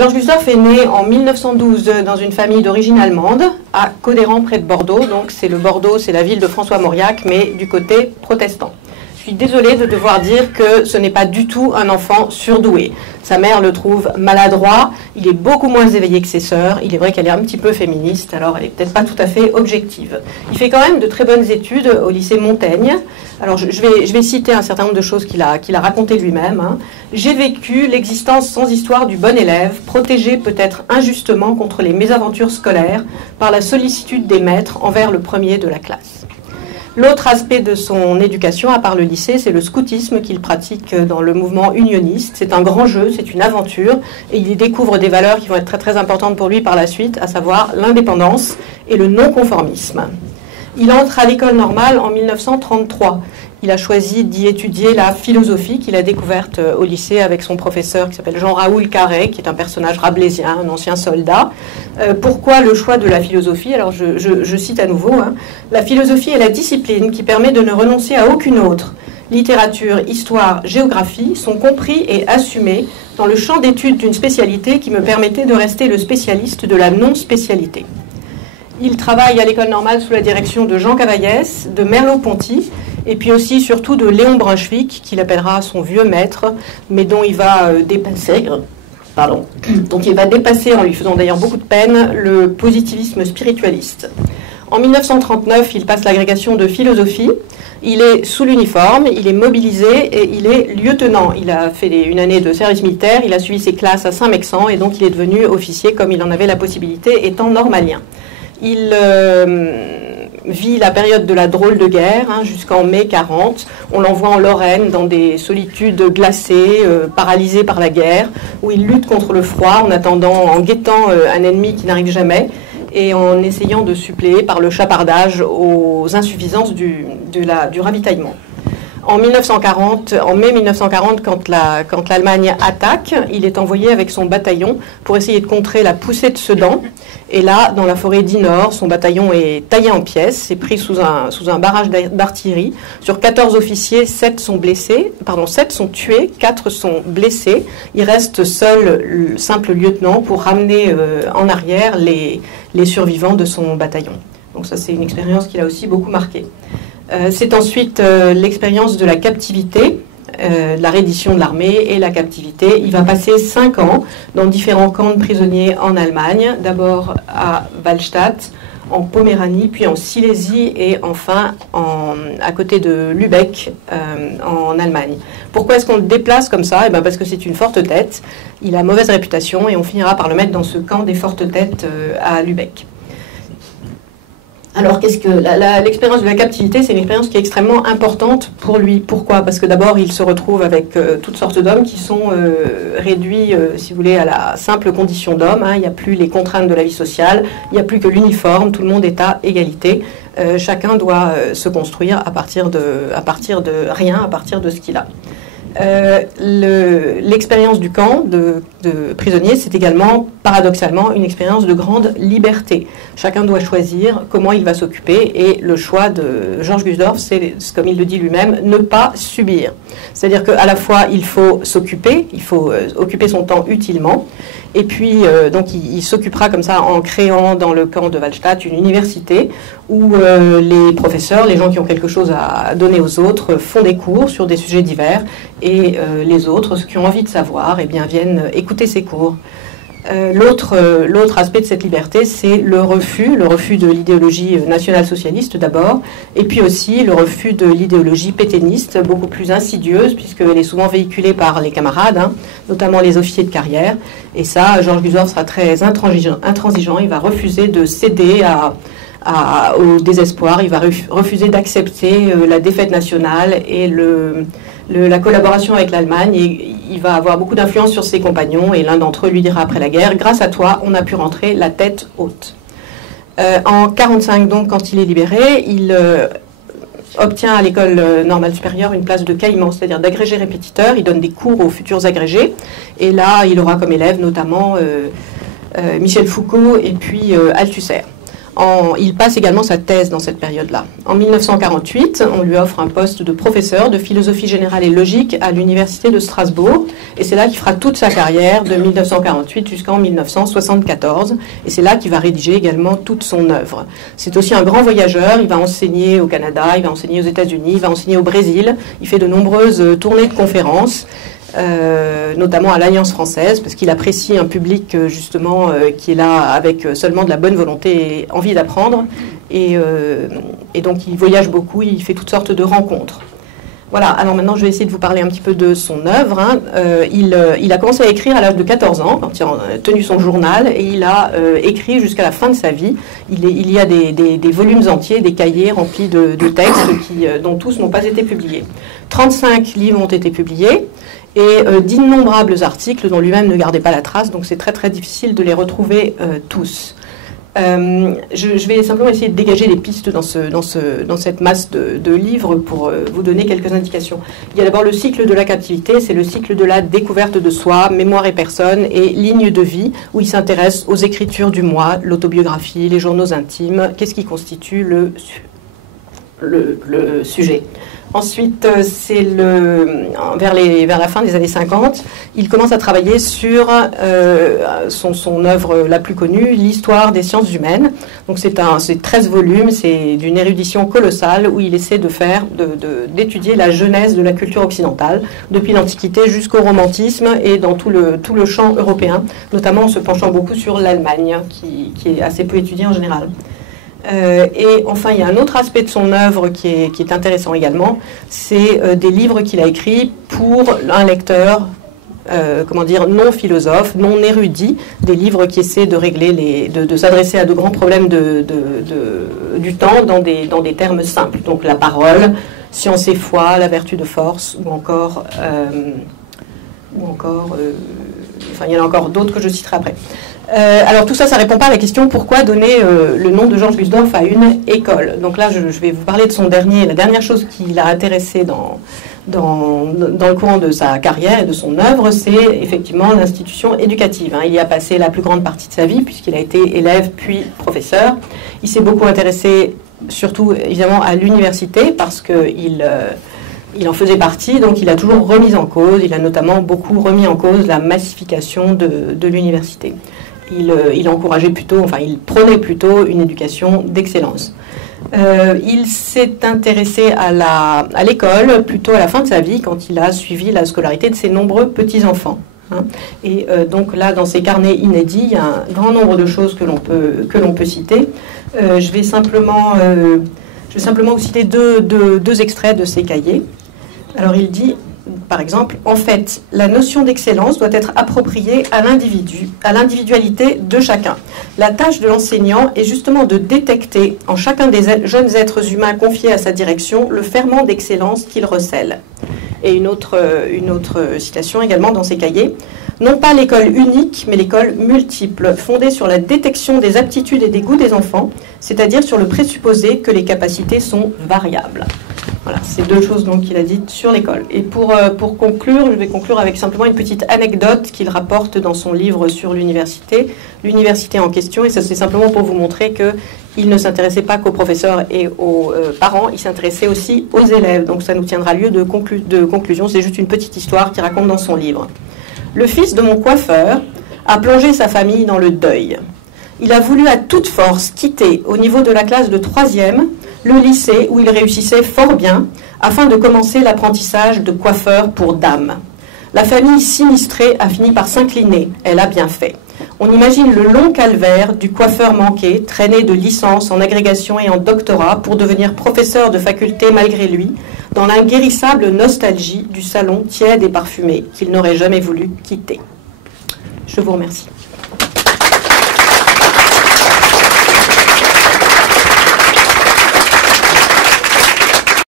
Georges Gusdorf est né en 1912 dans une famille d'origine allemande à Codéran près de Bordeaux. Donc c'est le Bordeaux, c'est la ville de François Mauriac, mais du côté protestant. Je suis désolée de devoir dire que ce n'est pas du tout un enfant surdoué. Sa mère le trouve maladroit, il est beaucoup moins éveillé que ses sœurs, il est vrai qu'elle est un petit peu féministe, alors elle n'est peut-être pas tout à fait objective. Il fait quand même de très bonnes études au lycée Montaigne. Alors je vais citer un certain nombre de choses qu'il a racontées lui-même. Hein. J'ai vécu l'existence sans histoire du bon élève, protégé peut-être injustement contre les mésaventures scolaires par la sollicitude des maîtres envers le premier de la classe. L'autre aspect de son éducation, à part le lycée, c'est le scoutisme qu'il pratique dans le mouvement unioniste. C'est un grand jeu, c'est une aventure, et il y découvre des valeurs qui vont être très très importantes pour lui par la suite, à savoir l'indépendance et le non-conformisme. Il entre à l'école normale en 1933. Il a choisi d'y étudier la philosophie qu'il a découverte au lycée avec son professeur qui s'appelle Jean-Raoul Carré, qui est un personnage rabelaisien, un ancien soldat. Pourquoi le choix de la philosophie? Alors je cite à nouveau. Hein. La philosophie est la discipline qui permet de ne renoncer à aucune autre. Littérature, histoire, géographie sont compris et assumés dans le champ d'étude d'une spécialité qui me permettait de rester le spécialiste de la non-spécialité. Il travaille à l'école normale sous la direction de Jean Cavaillès, de Merleau-Ponty, et puis aussi surtout de Léon Brunswick, qu'il appellera son vieux maître, mais dont il va dépasser, en lui faisant d'ailleurs beaucoup de peine, le positivisme spiritualiste. En 1939, il passe l'agrégation de philosophie. Il est sous l'uniforme, il est mobilisé et il est lieutenant. Il a fait une année de service militaire, il a suivi ses classes à Saint-Mexan et donc il est devenu officier comme il en avait la possibilité étant normalien. Il vit la période de la drôle de guerre jusqu'en mai 40. On l'envoie en Lorraine dans des solitudes glacées, paralysées par la guerre, où il lutte contre le froid en guettant un ennemi qui n'arrive jamais et en essayant de suppléer par le chapardage aux insuffisances du ravitaillement. En mai 1940, quand l'Allemagne attaque, il est envoyé avec son bataillon pour essayer de contrer la poussée de Sedan. Et là, dans la forêt d'Inor, son bataillon est taillé en pièces, c'est pris sous un barrage d'artillerie. Sur 14 officiers, 7 sont tués, 4 sont blessés. Il reste seul le simple lieutenant pour ramener en arrière les survivants de son bataillon. Donc ça, c'est une expérience qui l'a aussi beaucoup marqué. C'est ensuite l'expérience de la captivité, la reddition de l'armée et la captivité. Il va passer 5 ans dans différents camps de prisonniers en Allemagne, d'abord à Wallstatt, en Poméranie, puis en Silésie et enfin à côté de Lübeck en Allemagne. Pourquoi est-ce qu'on le déplace comme ça? Parce que c'est une forte tête, il a mauvaise réputation et on finira par le mettre dans ce camp des fortes têtes à Lübeck. Alors, l'expérience de la captivité, c'est une expérience qui est extrêmement importante pour lui. Pourquoi? Parce que d'abord, il se retrouve avec toutes sortes d'hommes qui sont réduits, si vous voulez, à la simple condition d'homme. Il n'y a plus les contraintes de la vie sociale, il n'y a plus que l'uniforme, tout le monde est à égalité. Chacun doit se construire à partir de rien, à partir de ce qu'il a. L'expérience du camp de prisonniers, c'est également, paradoxalement, une expérience de grande liberté. Chacun doit choisir comment il va s'occuper et le choix de Georges Gusdorf, c'est, comme il le dit lui-même, ne pas subir. C'est-à-dire qu'à la fois, il faut s'occuper, il faut occuper son temps utilement, et puis donc il s'occupera comme ça en créant dans le camp de Wallstatt une université où les professeurs, les gens qui ont quelque chose à donner aux autres, font des cours sur des sujets divers et les autres, ceux qui ont envie de savoir, viennent écouter ces cours. L'autre aspect de cette liberté, c'est le refus de l'idéologie nationale-socialiste d'abord, et puis aussi le refus de l'idéologie pétainiste, beaucoup plus insidieuse, puisqu'elle est souvent véhiculée par les camarades, notamment les officiers de carrière. Et ça, Georges Gusdorf sera très intransigeant, il va refuser de céder au désespoir, il va refuser d'accepter la défaite nationale et la collaboration avec l'Allemagne, et il va avoir beaucoup d'influence sur ses compagnons, et l'un d'entre eux lui dira après la guerre: grâce à toi, on a pu rentrer la tête haute. En 1945, donc, quand il est libéré, il obtient à l'école normale supérieure une place de caïman, c'est-à-dire d'agrégé répétiteur. Il donne des cours aux futurs agrégés, et là, il aura comme élève notamment Michel Foucault et puis Althusser. Il passe également sa thèse dans cette période-là. En 1948, on lui offre un poste de professeur de philosophie générale et logique à l'université de Strasbourg. Et c'est là qu'il fera toute sa carrière, de 1948 jusqu'en 1974. Et c'est là qu'il va rédiger également toute son œuvre. C'est aussi un grand voyageur. Il va enseigner au Canada, il va enseigner aux États-Unis, il va enseigner au Brésil. Il fait de nombreuses tournées de conférences. Notamment à l'Alliance française, parce qu'il apprécie un public justement qui est là avec seulement de la bonne volonté et envie d'apprendre. Et donc il voyage beaucoup, il fait toutes sortes de rencontres. Voilà, alors maintenant je vais essayer de vous parler un petit peu de son œuvre. Hein. Il a commencé à écrire à l'âge de 14 ans, quand il a tenu son journal, et il a écrit jusqu'à la fin de sa vie. Il y a des volumes entiers, des cahiers remplis de textes dont tous n'ont pas été publiés. 35 livres ont été publiés, et d'innombrables articles dont lui-même ne gardait pas la trace, donc c'est très très difficile de les retrouver tous. Je vais simplement essayer de dégager des pistes dans cette masse de livres pour vous donner quelques indications. Il y a d'abord le cycle de la captivité, c'est le cycle de la découverte de soi, mémoire et personne, et ligne de vie, où il s'intéresse aux écritures du moi, l'autobiographie, les journaux intimes, qu'est-ce qui constitue le sujet. Ensuite, c'est vers la fin des années 50, il commence à travailler sur son œuvre la plus connue, l'histoire des sciences humaines. Donc c'est 13 volumes, c'est d'une érudition colossale où il essaie d'étudier la genèse de la culture occidentale, depuis l'Antiquité jusqu'au romantisme et dans tout le champ européen, notamment en se penchant beaucoup sur l'Allemagne, qui est assez peu étudiée en général. Et enfin, il y a un autre aspect de son œuvre qui est intéressant également, c'est des livres qu'il a écrits pour un lecteur, non philosophe, non érudit, des livres qui essaient de régler de s'adresser à de grands problèmes du temps dans des termes simples. Donc la parole, science et foi, la vertu de force, ou encore il y en a encore d'autres que je citerai après. Alors tout ça, ça ne répond pas à la question pourquoi donner le nom de Georges Gusdorf à une école. Donc là, je vais vous parler de la dernière chose qui l'a intéressé dans le courant de sa carrière et de son œuvre, c'est effectivement l'institution éducative. Il y a passé la plus grande partie de sa vie puisqu'il a été élève puis professeur. Il s'est beaucoup intéressé surtout évidemment à l'université parce qu'il en faisait partie, donc il a toujours remis en cause, il a notamment beaucoup remis en cause la massification de l'université. Il encourageait plutôt, il prônait plutôt une éducation d'excellence. Il s'est intéressé à l'école plutôt à la fin de sa vie, quand il a suivi la scolarité de ses nombreux petits-enfants. Et donc là, dans ces carnets inédits, il y a un grand nombre de choses que l'on peut citer. Je vais simplement vous citer deux extraits de ces cahiers. Alors il dit, par exemple, en fait, la notion d'excellence doit être appropriée à l'individualité de chacun. La tâche de l'enseignant est justement de détecter en chacun des jeunes êtres humains confiés à sa direction le ferment d'excellence qu'il recèle. Et une autre citation également dans ces cahiers. Non pas l'école unique, mais l'école multiple, fondée sur la détection des aptitudes et des goûts des enfants, c'est-à-dire sur le présupposé que les capacités sont variables. Voilà, c'est deux choses donc qu'il a dites sur l'école. Et pour conclure, je vais conclure avec simplement une petite anecdote qu'il rapporte dans son livre sur l'université en question, et ça c'est simplement pour vous montrer qu'il ne s'intéressait pas qu'aux professeurs et aux parents, il s'intéressait aussi aux élèves. Donc ça nous tiendra lieu de conclusion, c'est juste une petite histoire qu'il raconte dans son livre. Le fils de mon coiffeur a plongé sa famille dans le deuil. Il a voulu à toute force quitter, au niveau de la classe de 3e, le lycée où il réussissait fort bien, afin de commencer l'apprentissage de coiffeur pour dames. La famille sinistrée a fini par s'incliner, elle a bien fait. On imagine le long calvaire du coiffeur manqué, traîné de licence en agrégation et en doctorat pour devenir professeur de faculté malgré lui, dans l'inguérissable nostalgie du salon tiède et parfumé qu'il n'aurait jamais voulu quitter. Je vous remercie.